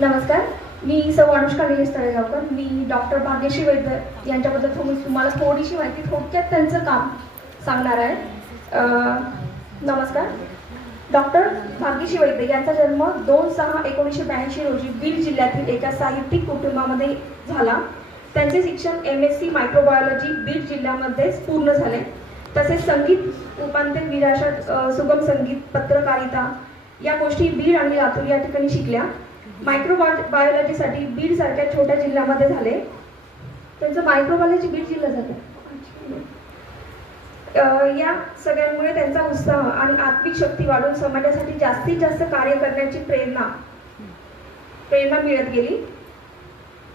नमस्कार, मी सौ अनुष्का निलेश तळेगावकर. मी डॉक्टर भाग्यश्री वैद्य यांच्याबद्दल तुम्हाला थोडीशी माहिती थोडक्यात त्यांचं काम सांगणार आहे. नमस्कार. डॉक्टर भाग्यश्री वैद्य यांचा जन्म 2/6/1982 रोजी बीड जिल्ह्यातील एका साहित्यिक कुटुंबामध्ये झाला. त्यांचे शिक्षण MSc मायक्रोबायोलॉजी बीड जिल्ह्यामध्येच पूर्ण झाले. तसेच संगीत उपांत्य विरासत, सुगम संगीत, पत्रकारिता या गोष्टी बीड आणि लातूर या ठिकाणी शिकल्या. मायक्रोबायोलॉजीसाठी बीड सारख्या छोट्या जिल्ह्यामध्ये झाले. त्यांचं मायक्रोबायोलॉजी बीड जिल्हा झालं. या सगळ्यांमुळे त्यांचा उत्साह आणि आत्मिक शक्ती वाढून समाजासाठी जास्तीत जास्त कार्य करण्याची प्रेरणा मिळत गेली.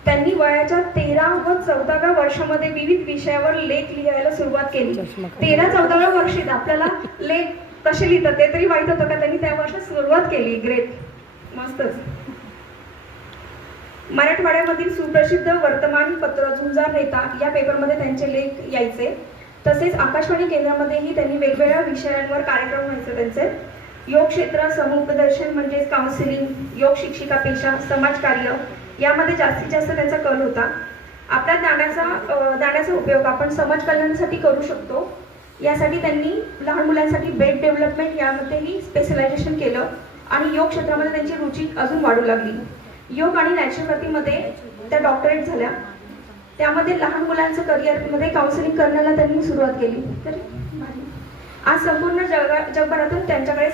त्यांनी वयाच्या 13 व 14व्या वर्षामध्ये विविध विषयावर लेख लिहायला सुरुवात केली. 13-14व्या वर्षात आपल्याला लेख कसे लिहितात ते तरी माहित होतं का? त्यांनी त्या वर्षात सुरुवात केली. ग्रेट, मस्तच. मराठवाड्यामधील सुप्रसिद्ध वर्तमानपत्र झुंजार नेता या पेपरमध्ये त्यांचे लेख यायचे. तसेच आकाशवाणी केंद्रामध्येही त्यांनी वेगवेगळ्या विषयांवर कार्यक्रम व्हायचे त्यांचे. योग क्षेत्र, समुपदेशन म्हणजे काउन्सिलिंग, योग शिक्षिका पेशा, समाजकार्य यामध्ये जास्तीत जास्त त्यांचा कल होता. आपल्या ज्ञानाचा उपयोग आपण समाज कल्याणासाठी करू शकतो यासाठी त्यांनी लहान मुलांसाठी बेड डेव्हलपमेंट यामध्येही स्पेशलायझेशन केलं आणि योग क्षेत्रामध्ये त्यांची रुची अजून वाढू लागली. योग आणि नॅचरोपॅथीमध्ये त्या डॉक्टरेट झाल्या. त्यामध्ये लहान मुलांचं करिअरमध्ये काउन्सिलिंग करण्याला त्यांनी सुरुवात केली. तर आज संपूर्ण जगभरातून त्यांच्याकडे